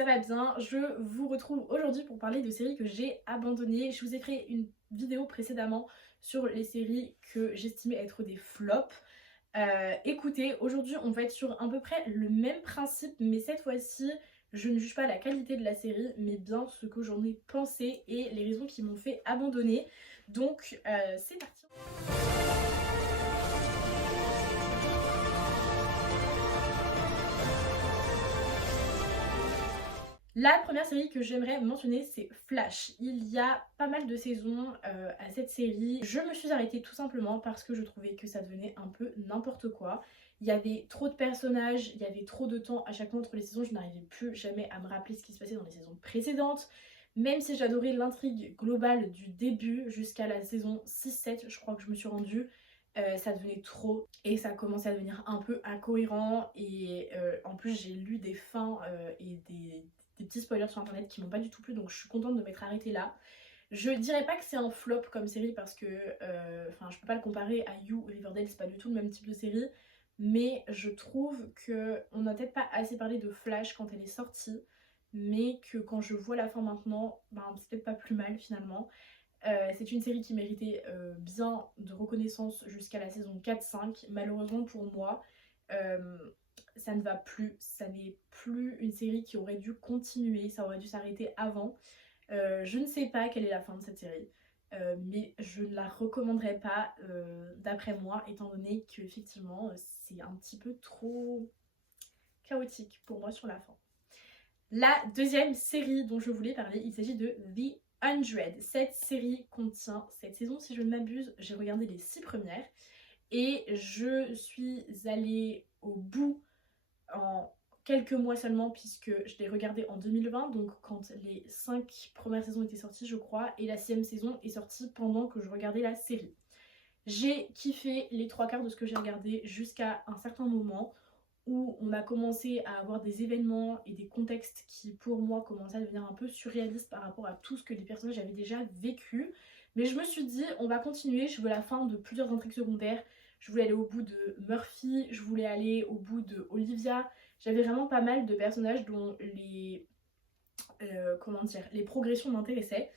ça va bien, je vous retrouve aujourd'hui pour parler de séries que j'ai abandonnées. Je vous ai fait une vidéo précédemment sur les séries que j'estimais être des flops. Écoutez, aujourd'hui on va être sur à peu près le même principe, mais cette fois-ci je ne juge pas la qualité de la série, mais bien ce que j'en ai pensé et les raisons qui m'ont fait abandonner. Donc c'est parti. La première série que j'aimerais mentionner, c'est Flash. Il y a pas mal de saisons à cette série. Je me suis arrêtée tout simplement parce que je trouvais que ça devenait un peu n'importe quoi. Il y avait trop de personnages, il y avait trop de temps à chaque fois entre les saisons. Je n'arrivais plus jamais à me rappeler ce qui se passait dans les saisons précédentes. Même si j'adorais l'intrigue globale du début jusqu'à la saison 6-7, je crois que je me suis rendue, ça devenait trop et ça commençait à devenir un peu incohérent et en plus j'ai lu des fins et des petits spoilers sur internet qui m'ont pas du tout plu, donc je suis contente de m'être arrêtée là. Je dirais pas que c'est un flop comme série parce que je peux pas le comparer à You ou Riverdale, c'est pas du tout le même type de série, mais je trouve que on n'a peut-être pas assez parlé de Flash quand elle est sortie, mais que quand je vois la fin maintenant, c'est peut-être pas plus mal finalement. C'est une série qui méritait bien de reconnaissance jusqu'à la saison 4-5. Malheureusement pour moi, euh, ça ne va plus. Ça n'est plus une série qui aurait dû continuer. Ça aurait dû s'arrêter avant. Je ne sais pas quelle est la fin de cette série. Mais je ne la recommanderais pas d'après moi, étant donné qu'effectivement c'est un petit peu trop chaotique pour moi sur la fin. La deuxième série dont je voulais parler, il s'agit de The 100. Cette série contient 7 saisons si je ne m'abuse. J'ai regardé les 6 premières et je suis allée au bout en quelques mois seulement puisque je l'ai regardé en 2020, donc quand les 5 premières saisons étaient sorties je crois, et la 6e saison est sortie pendant que je regardais la série. J'ai kiffé les 3 quarts de ce que j'ai regardé jusqu'à un certain moment où on a commencé à avoir des événements et des contextes qui pour moi commençaient à devenir un peu surréalistes par rapport à tout ce que les personnages avaient déjà vécu. Mais je me suis dit on va continuer, je veux la fin de plusieurs intrigues secondaires. Je voulais aller au bout de Murphy, je voulais aller au bout de Olivia. J'avais vraiment pas mal de personnages dont les progressions m'intéressaient.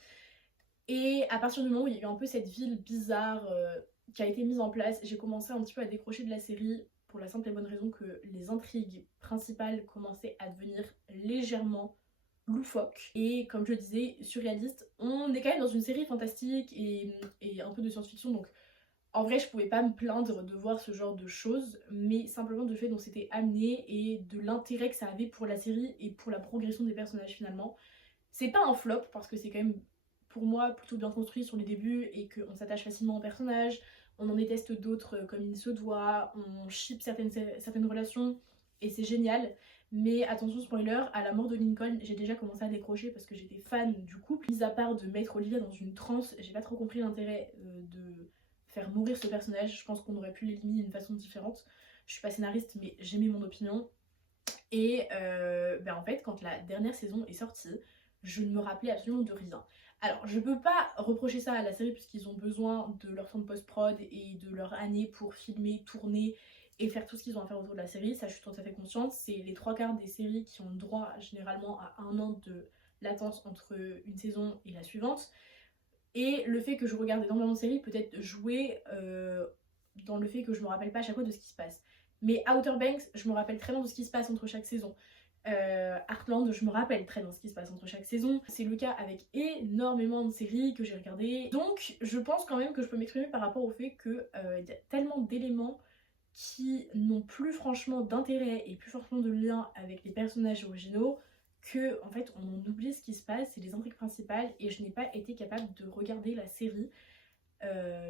Et à partir du moment où il y a eu un peu cette ville bizarre qui a été mise en place, j'ai commencé un petit peu à décrocher de la série pour la simple et bonne raison que les intrigues principales commençaient à devenir légèrement loufoques. Et comme je disais, surréaliste. On est quand même dans une série fantastique et un peu de science-fiction, donc en vrai je pouvais pas me plaindre de voir ce genre de choses, mais simplement du fait dont c'était amené et de l'intérêt que ça avait pour la série et pour la progression des personnages finalement. C'est pas un flop parce que c'est quand même pour moi plutôt bien construit sur les débuts et qu'on s'attache facilement aux personnages, on en déteste d'autres comme il se doit, on ship certaines relations et c'est génial. Mais attention spoiler, à la mort de Lincoln, j'ai déjà commencé à décrocher parce que j'étais fan du couple. Mis à part de mettre Olivia dans une transe, j'ai pas trop compris l'intérêt de faire mourir ce personnage. Je pense qu'on aurait pu l'éliminer d'une façon différente. Je suis pas scénariste mais j'aimais mon opinion. Et en fait, quand la dernière saison est sortie, je ne me rappelais absolument de rien. Alors, je peux pas reprocher ça à la série puisqu'ils ont besoin de leur temps de post-prod et de leur année pour filmer, tourner et faire tout ce qu'ils ont à faire autour de la série. Ça, je suis tout à fait consciente. C'est les 3 quarts des séries qui ont le droit généralement à 1 an de latence entre une saison et la suivante. Et le fait que je regarde énormément de séries peut-être jouer dans le fait que je me rappelle pas à chaque fois de ce qui se passe. Mais Outer Banks, je me rappelle très bien de ce qui se passe entre chaque saison. Heartland, je me rappelle très bien de ce qui se passe entre chaque saison. C'est le cas avec énormément de séries que j'ai regardées. Donc je pense quand même que je peux m'exprimer par rapport au fait qu'il y a tellement d'éléments qui n'ont plus franchement d'intérêt et plus franchement de lien avec les personnages originaux que en fait on oublie ce qui se passe, c'est les intrigues principales et je n'ai pas été capable de regarder la série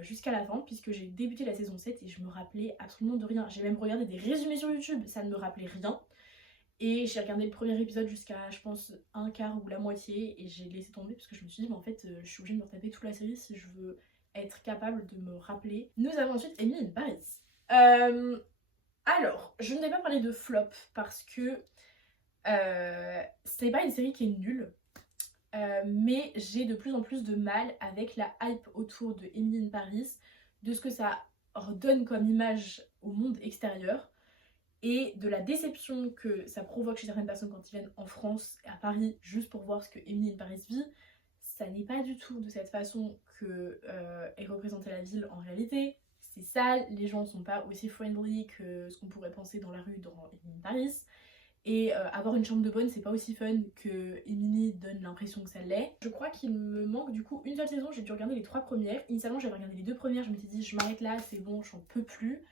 jusqu'à la fin puisque j'ai débuté la saison 7 et je me rappelais absolument de rien. J'ai même regardé des résumés sur YouTube, ça ne me rappelait rien. Et j'ai regardé le premier épisode jusqu'à je pense un quart ou la moitié et j'ai laissé tomber parce que je me suis dit mais en fait je suis obligée de me retaper toute la série si je veux être capable de me rappeler. Nous avons ensuite Emily in Paris. Euh, alors, je ne vais pas parler de flop parce que c'est pas une série qui est nulle, mais j'ai de plus en plus de mal avec la hype autour de Emily in Paris, de ce que ça redonne comme image au monde extérieur. et de la déception que ça provoque chez certaines personnes quand ils viennent en France et à Paris juste pour voir ce que Emily in Paris vit. Ça n'est pas du tout de cette façon que est représentée la ville en réalité. C'est sale, les gens sont pas aussi friendly que ce qu'on pourrait penser dans la rue dans Emily in Paris. Et avoir une chambre de bonne, c'est pas aussi fun que Emily donne l'impression que ça l'est. Je crois qu'il me manque du coup une seule saison, j'ai dû regarder les 3 premières. Initialement j'avais regardé les 2 premières, je m'étais dit je m'arrête là, c'est bon, j'en peux plus.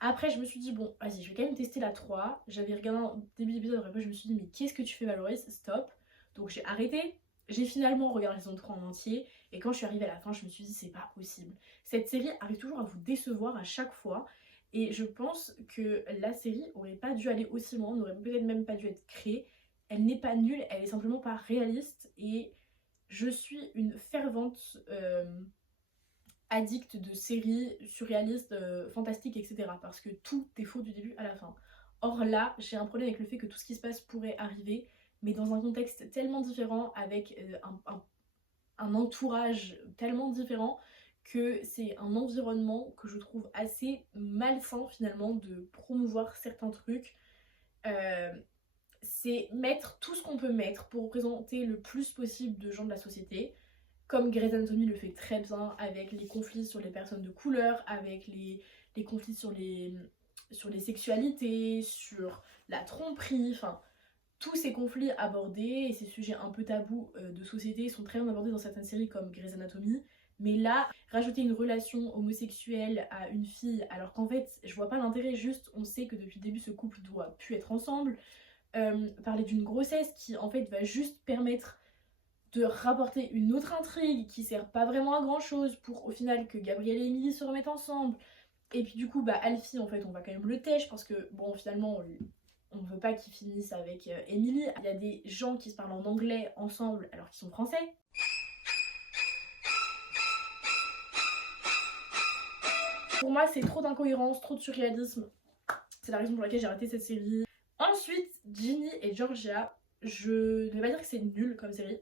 Après je me suis dit bon vas-y je vais quand même tester la 3. J'avais regardé un début d'épisode, après je me suis dit mais qu'est-ce que tu fais Valoris, stop. Donc j'ai arrêté, j'ai finalement regardé la saison 3 en entier. Et quand je suis arrivée à la fin je me suis dit c'est pas possible. Cette série arrive toujours à vous décevoir à chaque fois. Et je pense que la série aurait pas dû aller aussi loin, n'aurait peut-être même pas dû être créée. Elle n'est pas nulle, elle est simplement pas réaliste. Et je suis une fervente addict de séries surréalistes, fantastiques, etc. Parce que tout est faux du début à la fin. Or là, j'ai un problème avec le fait que tout ce qui se passe pourrait arriver, mais dans un contexte tellement différent, avec un entourage tellement différent, que c'est un environnement que je trouve assez malsain finalement de promouvoir certains trucs. C'est mettre tout ce qu'on peut mettre pour représenter le plus possible de gens de la société, comme Grey's Anatomy le fait très bien, avec les conflits sur les personnes de couleur, avec les conflits sur les sexualités, sur la tromperie, enfin tous ces conflits abordés et ces sujets un peu tabous de société sont très bien abordés dans certaines séries comme Grey's Anatomy. Mais là, rajouter une relation homosexuelle à une fille, alors qu'en fait, je vois pas l'intérêt, juste on sait que depuis le début ce couple doit plus être ensemble. Parler d'une grossesse qui en fait va juste permettre de rapporter une autre intrigue qui sert pas vraiment à grand chose pour au final que Gabriel et Emily se remettent ensemble. Et puis du coup, bah Alfie en fait on va quand même le têche parce que bon finalement on ne veut pas qu'ils finissent avec Emily. Il y a des gens qui se parlent en anglais ensemble alors qu'ils sont français. Pour moi, c'est trop d'incohérence, trop de surréalisme. C'est la raison pour laquelle j'ai raté cette série. Ensuite, Ginny et Georgia. Je ne vais pas dire que c'est nul comme série,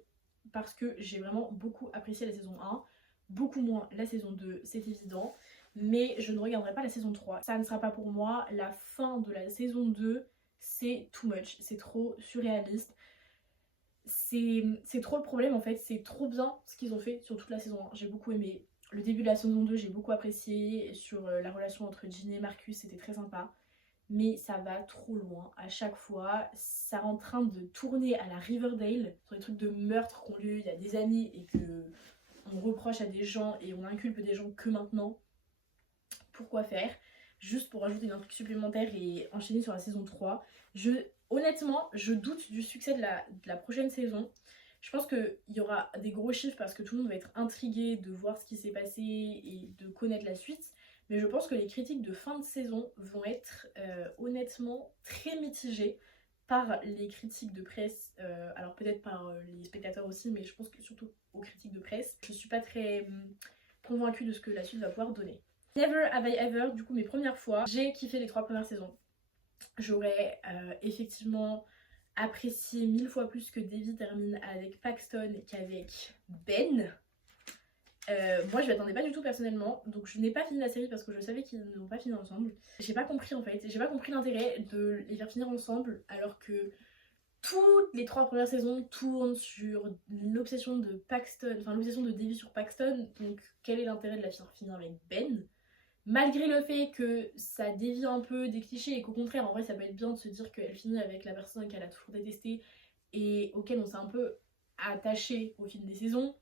parce que j'ai vraiment beaucoup apprécié la saison 1, beaucoup moins la saison 2, c'est évident. Mais je ne regarderai pas la saison 3. Ça ne sera pas pour moi. La fin de la saison 2, c'est too much. C'est trop surréaliste. C'est trop le problème en fait. C'est trop bien ce qu'ils ont fait sur toute la saison 1. J'ai beaucoup aimé. Le début de la saison 2, j'ai beaucoup apprécié. Sur la relation entre Ginny et Marcus, c'était très sympa. Mais ça va trop loin à chaque fois. Ça est en train de tourner à la Riverdale sur des trucs de meurtre qu'on a eu il y a des années et que on reproche à des gens et on inculpe des gens que maintenant. Pourquoi faire? Juste pour ajouter une intrigue supplémentaire et enchaîner sur la saison 3. Honnêtement, je doute du succès de la prochaine saison. Je pense qu'il y aura des gros chiffres parce que tout le monde va être intrigué de voir ce qui s'est passé et de connaître la suite. Mais je pense que les critiques de fin de saison vont être honnêtement très mitigées par les critiques de presse, alors peut-être par les spectateurs aussi, mais je pense que surtout aux critiques de presse. Je suis pas très convaincue de ce que la suite va pouvoir donner. Never Have I Ever, du coup mes premières fois, j'ai kiffé les 3 premières saisons. J'aurais effectivement apprécié 1000 fois plus que Debbie termine avec Paxton qu'avec Ben. Moi je m'attendais pas du tout personnellement, donc je n'ai pas fini la série parce que je savais qu'ils n'ont pas fini ensemble. J'ai pas compris en fait, j'ai pas compris l'intérêt de les faire finir ensemble alors que toutes les 3 premières saisons tournent sur l'obsession de Paxton, enfin l'obsession de Debbie sur Paxton, donc quel est l'intérêt de la faire finir avec Ben? Malgré le fait que ça dévie un peu des clichés et qu'au contraire en vrai ça peut être bien de se dire qu'elle finit avec la personne qu'elle a toujours détestée et auquel on s'est un peu attaché au fil des saisons.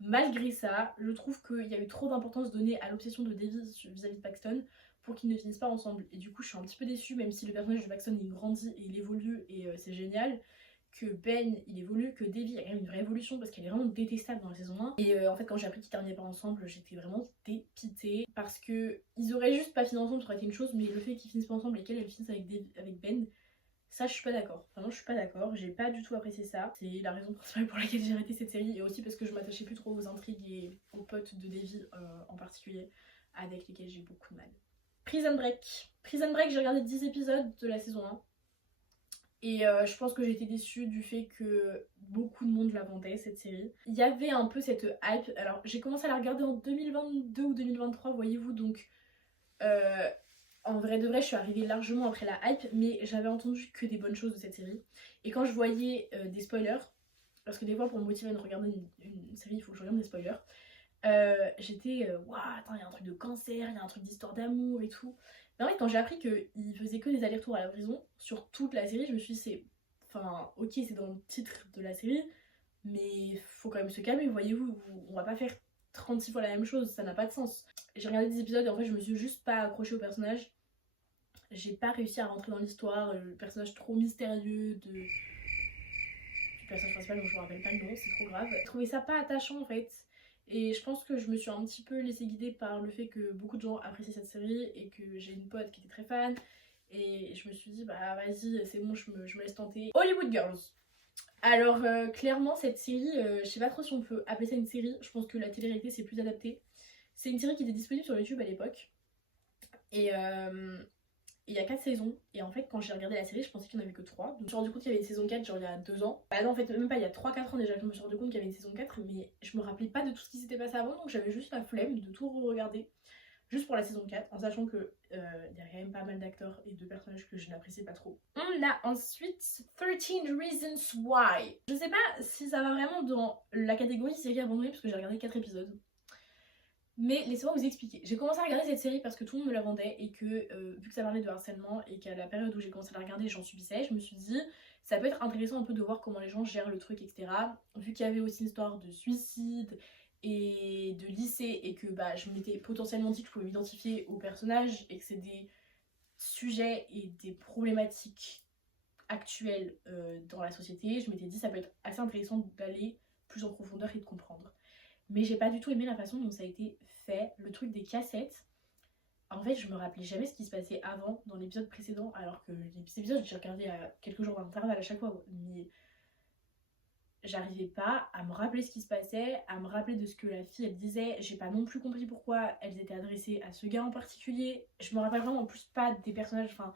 Malgré ça, je trouve qu'il y a eu trop d'importance donnée à l'obsession de Debbie vis-à-vis de Paxton pour qu'ils ne finissent pas ensemble. Et du coup, je suis un petit peu déçue, même si le personnage de Paxton il grandit et il évolue et c'est génial, que Ben il évolue, que Debbie il y a quand même une vraie évolution parce qu'elle est vraiment détestable dans la saison 1. Et en fait, quand j'ai appris qu'ils terminaient pas ensemble, j'étais vraiment dépitée parce que ils auraient juste pas fini ensemble, ça aurait été une chose, mais le fait qu'ils finissent pas ensemble et qu'elle finisse avec Ben. Ça, je suis pas d'accord. Vraiment, je suis pas d'accord. J'ai pas du tout apprécié ça. C'est la raison principale pour laquelle j'ai arrêté cette série. Et aussi parce que je m'attachais plus trop aux intrigues et aux potes de Debbie en particulier, avec lesquels j'ai beaucoup de mal. Prison Break. Prison Break, j'ai regardé 10 épisodes de la saison 1. Et je pense que j'ai été déçue du fait que beaucoup de monde la vendait, cette série. Il y avait un peu cette hype. Alors, j'ai commencé à la regarder en 2022 ou 2023, voyez-vous. Donc, En vrai de vrai, je suis arrivée largement après la hype, mais j'avais entendu que des bonnes choses de cette série. Et quand je voyais des spoilers, parce que des fois pour me motiver à regarder une série, il faut que je regarde des spoilers, j'étais waouh, attends, il y a un truc de cancer, il y a un truc d'histoire d'amour et tout. Mais en fait, quand j'ai appris qu'il faisait que des allers-retours à la prison sur toute la série, je me suis dit, c'est. Enfin, ok, c'est dans le titre de la série, mais faut quand même se calmer, voyez-vous, on va pas faire 36 fois la même chose, ça n'a pas de sens. J'ai regardé des épisodes et en fait, je me suis juste pas accrochée au personnage. J'ai pas réussi à rentrer dans l'histoire, le personnage trop mystérieux du personnage principal dont je me rappelle pas le nom, c'est trop grave. J'ai trouvé ça pas attachant en fait. Et je pense que je me suis un petit peu laissée guider par le fait que beaucoup de gens appréciaient cette série et que j'ai une pote qui était très fan. Et je me suis dit, bah vas-y, c'est bon, je me laisse tenter. Hollywood Girls. Alors, clairement, cette série, je sais pas trop si on peut appeler ça une série. Je pense que la télé-réalité c'est plus adapté. C'est une série qui était disponible sur YouTube à l'époque. Et il y a 4 saisons, et en fait, quand j'ai regardé la série, je pensais qu'il n'y en avait que 3. Donc, je me suis rendu compte qu'il y avait une saison 4, genre il y a 2 ans. Bah non, en fait, même pas, il y a 3-4 ans déjà que je me suis rendu compte qu'il y avait une saison 4, mais je me rappelais pas de tout ce qui s'était passé avant, donc j'avais juste la flemme de tout re-regarder, juste pour la saison 4, en sachant que il y a quand même pas mal d'acteurs et de personnages que je n'appréciais pas trop. On a ensuite 13 Reasons Why. Je sais pas si ça va vraiment dans la catégorie série abandonnée, parce que j'ai regardé 4 épisodes. Mais laissez-moi vous expliquer. J'ai commencé à regarder cette série parce que tout le monde me la vendait et que vu que ça parlait de harcèlement et qu'à la période où j'ai commencé à la regarder j'en subissais, je me suis dit ça peut être intéressant un peu de voir comment les gens gèrent le truc, etc. Vu qu'il y avait aussi une histoire de suicide et de lycée et que bah, je m'étais potentiellement dit que je pouvais m'identifier aux personnages et que c'est des sujets et des problématiques actuelles dans la société, je m'étais dit ça peut être assez intéressant d'aller plus en profondeur et de comprendre. Mais j'ai pas du tout aimé la façon dont ça a été fait, le truc des cassettes. En fait, je me rappelais jamais ce qui se passait avant dans l'épisode précédent, alors que les épisodes, j'ai regardé à quelques jours d'intervalle à chaque fois, mais j'arrivais pas à me rappeler ce qui se passait, à me rappeler de ce que la fille elle disait. J'ai pas non plus compris pourquoi elles étaient adressées à ce gars en particulier. Je me rappelle vraiment en plus pas des personnages, enfin,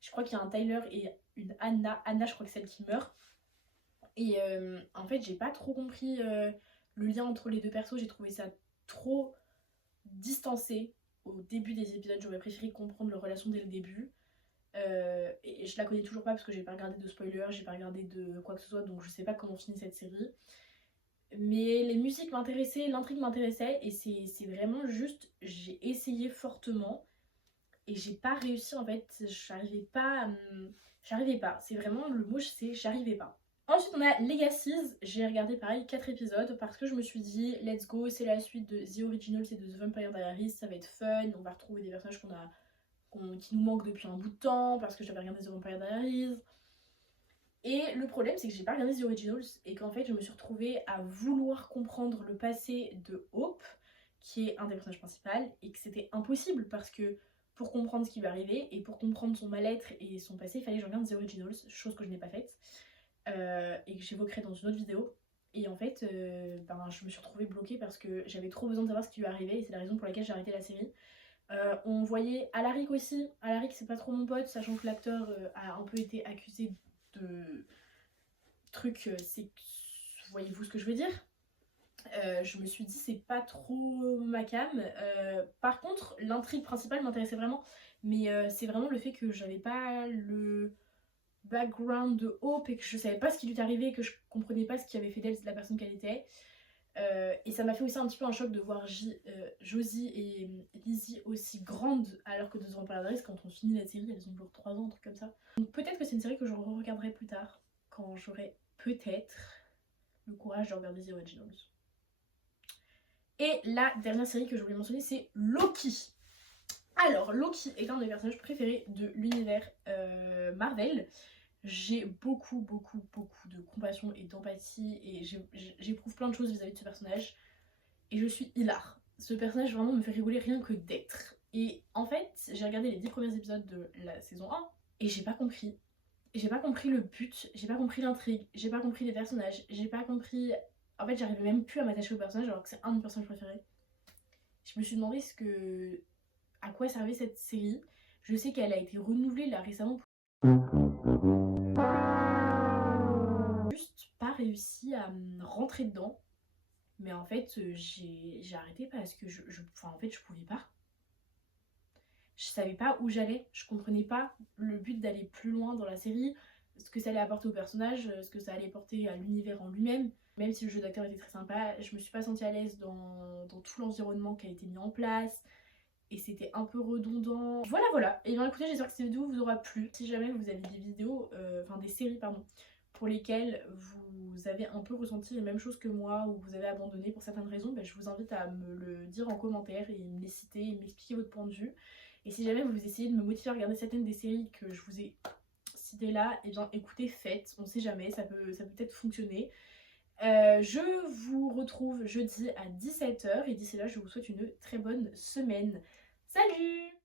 je crois qu'il y a un Tyler et une Anna. Anna, je crois que c'est celle qui meurt. Et en fait, j'ai pas trop compris le lien entre les deux persos, j'ai trouvé ça trop distancé au début des épisodes. J'aurais préféré comprendre leur relation dès le début. Et je la connais toujours pas parce que j'ai pas regardé de spoiler, j'ai pas regardé de quoi que ce soit, donc je sais pas comment finit cette série. Mais les musiques m'intéressaient, l'intrigue m'intéressait, et c'est vraiment juste, j'ai essayé fortement et j'ai pas réussi en fait. J'arrivais pas, c'est vraiment le mot, c'est j'arrivais pas. Ensuite, on a Legacies. J'ai regardé pareil 4 épisodes parce que je me suis dit, let's go, c'est la suite de The Original, c'est de The Vampire Diaries, ça va être fun, on va retrouver des personnages qui nous manquent depuis un bout de temps parce que j'avais regardé The Vampire Diaries. Et le problème, c'est que j'ai pas regardé The Originals et qu'en fait, je me suis retrouvée à vouloir comprendre le passé de Hope, qui est un des personnages principaux, et que c'était impossible parce que pour comprendre ce qui lui arrivait et pour comprendre son mal-être et son passé, il fallait que je regarde The Originals, chose que je n'ai pas faite. Et que j'évoquerai dans une autre vidéo. Et en fait, je me suis retrouvée bloquée parce que j'avais trop besoin de savoir ce qui lui arrivait et c'est la raison pour laquelle j'ai arrêté la série. On voyait Alaric aussi. Alaric, c'est pas trop mon pote, sachant que l'acteur a un peu été accusé de trucs. Voyez-vous ce que je veux dire? Je me suis dit, c'est pas trop ma cam. Par contre, l'intrigue principale m'intéressait vraiment, mais c'est vraiment le fait que j'avais pas le background de Hope et que je savais pas ce qui lui était arrivé et que je comprenais pas ce qui avait fait d'elle la personne qu'elle était. Et ça m'a fait aussi un petit peu un choc de voir Josie et Lizzie aussi grandes alors que dans Vampire Diaries, quand on finit la série, elles ont genre 3 ans, un truc comme ça. Donc peut-être que c'est une série que je regarderai plus tard, quand j'aurai peut-être le courage de regarder The Originals. Et la dernière série que je voulais mentionner, c'est Loki. Alors, Loki est un des personnages préférés de l'univers Marvel. J'ai beaucoup de compassion et d'empathie et j'éprouve plein de choses vis-à-vis de ce personnage. Et je suis hilar. Ce personnage vraiment me fait rigoler rien que d'être. Et en fait, j'ai regardé les 10 premiers épisodes de la saison 1 et j'ai pas compris. J'ai pas compris le but, j'ai pas compris l'intrigue, j'ai pas compris les personnages, j'ai pas compris... En fait, j'arrivais même plus à m'attacher au personnage alors que c'est un de mes personnages préférés. Je me suis demandé à quoi servait cette série. Je sais qu'elle a été renouvelée là récemment. Juste pas réussi à me rentrer dedans. Mais en fait, j'ai arrêté parce que en fait, je pouvais pas. je savais pas où j'allais, je comprenais pas le but d'aller plus loin dans la série, ce que ça allait apporter au personnage, ce que ça allait porter à l'univers en lui-même. Même si le jeu d'acteur était très sympa, je me suis pas sentie à l'aise dans tout l'environnement qui a été mis en place. Et c'était un peu redondant. Voilà, voilà. Et bien écoutez, j'espère que cette vidéo vous aura plu. Si jamais vous avez des vidéos, enfin des séries, pardon, pour lesquelles vous avez un peu ressenti les mêmes choses que moi ou vous avez abandonné pour certaines raisons, je vous invite à me le dire en commentaire et me les citer et m'expliquer votre point de vue. Et si jamais vous essayez de me motiver à regarder certaines des séries que je vous ai citées là, et bien écoutez, faites, on sait jamais, ça peut peut-être fonctionner. Je vous retrouve jeudi à 17h et d'ici là je vous souhaite une très bonne semaine. Salut!